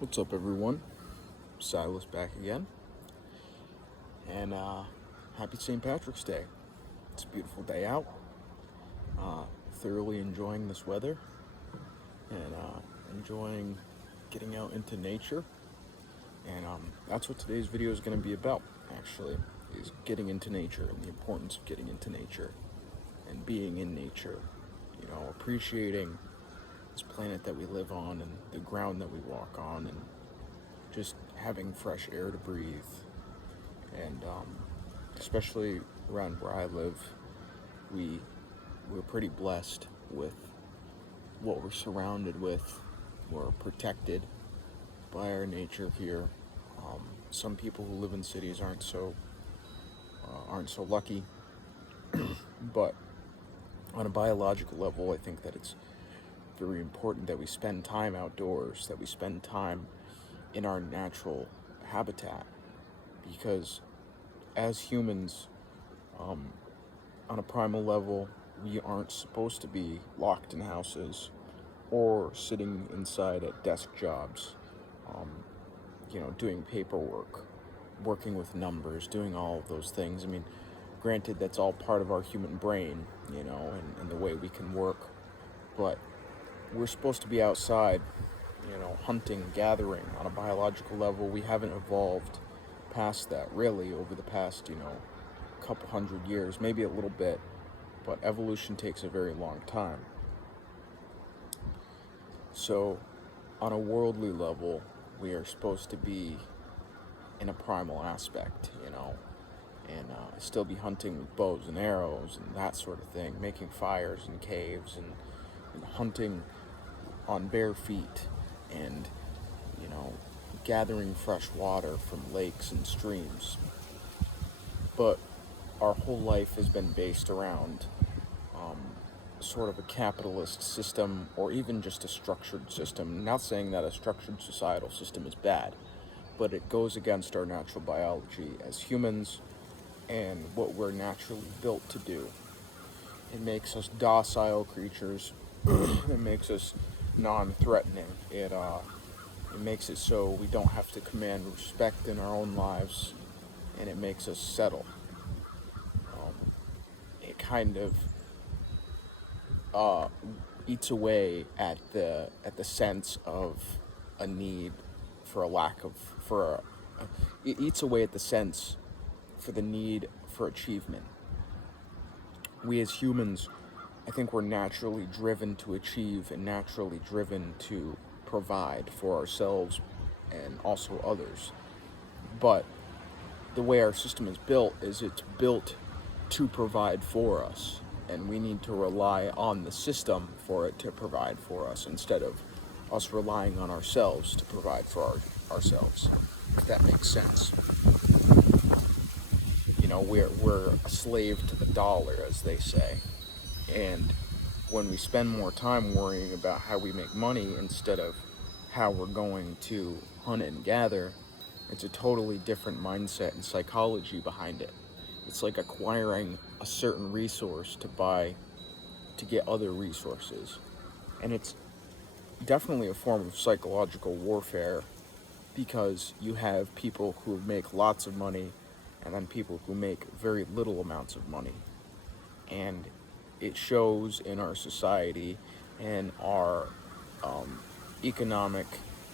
What's up, everyone? Silas back again, and happy St. Patrick's Day. It's a beautiful day out. Thoroughly enjoying this weather and enjoying getting out into nature. And that's what today's video is going to be about. Actually, is getting into nature and the importance of getting into nature and being in nature. You know, appreciating this planet that we live on and the ground that we walk on, and just having fresh air to breathe. And especially around where I live, we're pretty blessed with what we're surrounded with. We're protected by our nature here. Some people who live in cities aren't so lucky, but on a biological level, I think that it's very important that we spend time outdoors, that we spend time in our natural habitat, because as humans, on a primal level, we aren't supposed to be locked in houses or sitting inside at desk jobs, doing paperwork, working with numbers, doing all of those things. I mean, granted, that's all part of our human brain, and the way we can work, but we're supposed to be outside, hunting, gathering. On a biological level, we haven't evolved past that really over the past, couple hundred years, maybe a little bit, but evolution takes a very long time. So, on a worldly level, we are supposed to be in a primal aspect, and still be hunting with bows and arrows and that sort of thing, making fires in caves and hunting on bare feet, and, gathering fresh water from lakes and streams. But our whole life has been based around sort of a capitalist system, or even just a structured system. Not saying that a structured societal system is bad, but it goes against our natural biology as humans and what we're naturally built to do. It makes us docile creatures. It makes us non-threatening. It makes it so we don't have to command respect in our own lives, and it makes us settle. It kind of eats away at the sense of a need for a lack of for a, it eats away at the sense for the need for achievement. We as humans, I think we're naturally driven to achieve and naturally driven to provide for ourselves and also others. But the way our system is built is it's built to provide for us, and we need to rely on the system for it to provide for us instead of us relying on ourselves to provide for ourselves, if that makes sense. We're a slave to the dollar, as they say, and when we spend more time worrying about how we make money instead of how we're going to hunt and gather, it's a totally different mindset and psychology behind it. It's like acquiring a certain resource to get other resources. And it's definitely a form of psychological warfare, because you have people who make lots of money and then people who make very little amounts of money. And it shows in our society and our economic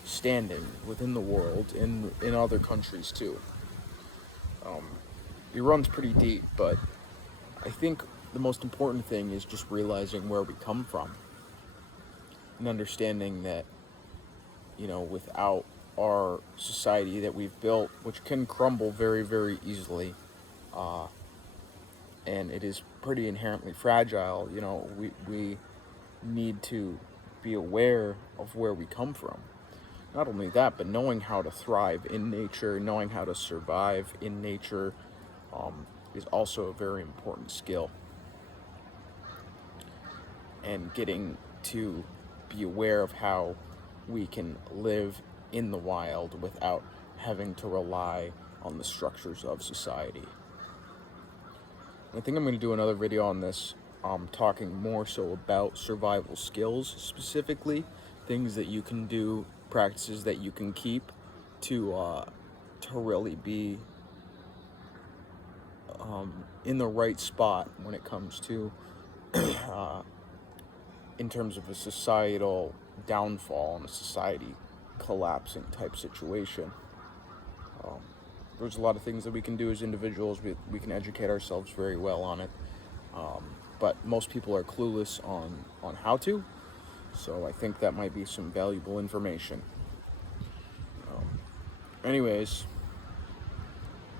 standing within the world, in other countries too. It runs pretty deep, but I think the most important thing is just realizing where we come from and understanding that, without our society that we've built, which can crumble very, very easily, and it is pretty inherently fragile, we need to be aware of where we come from. Not only that, but knowing how to thrive in nature, knowing how to survive in nature, is also a very important skill. And getting to be aware of how we can live in the wild without having to rely on the structures of society. I think I'm going to do another video on this, talking more so about survival skills, specifically things that you can do practices that you can keep to really be in the right spot when it comes to in terms of a societal downfall and a society collapsing type situation. There's a lot of things that we can do as individuals. We can educate ourselves very well on it, but most people are clueless on how to. So I think that might be some valuable information. Anyways,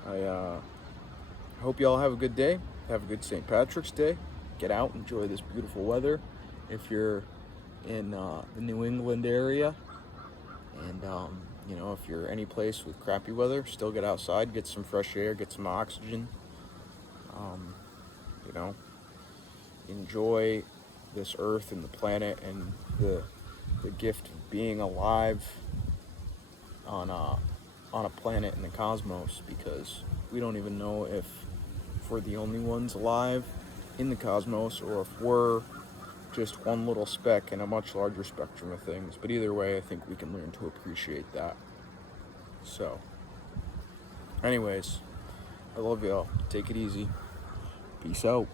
I hope you all have a good day. Have a good St. Patrick's Day. Get out, enjoy this beautiful weather. If you're in the New England area, and if you're any place with crappy weather, still get outside, get some fresh air, get some oxygen. You know, enjoy this earth and the planet and the gift of being alive on a planet in the cosmos, because we don't even know if we're the only ones alive in the cosmos or if we're just one little speck in a much larger spectrum of things. But either way, I think we can learn to appreciate that. So, anyways, I love y'all. Take it easy. Peace out.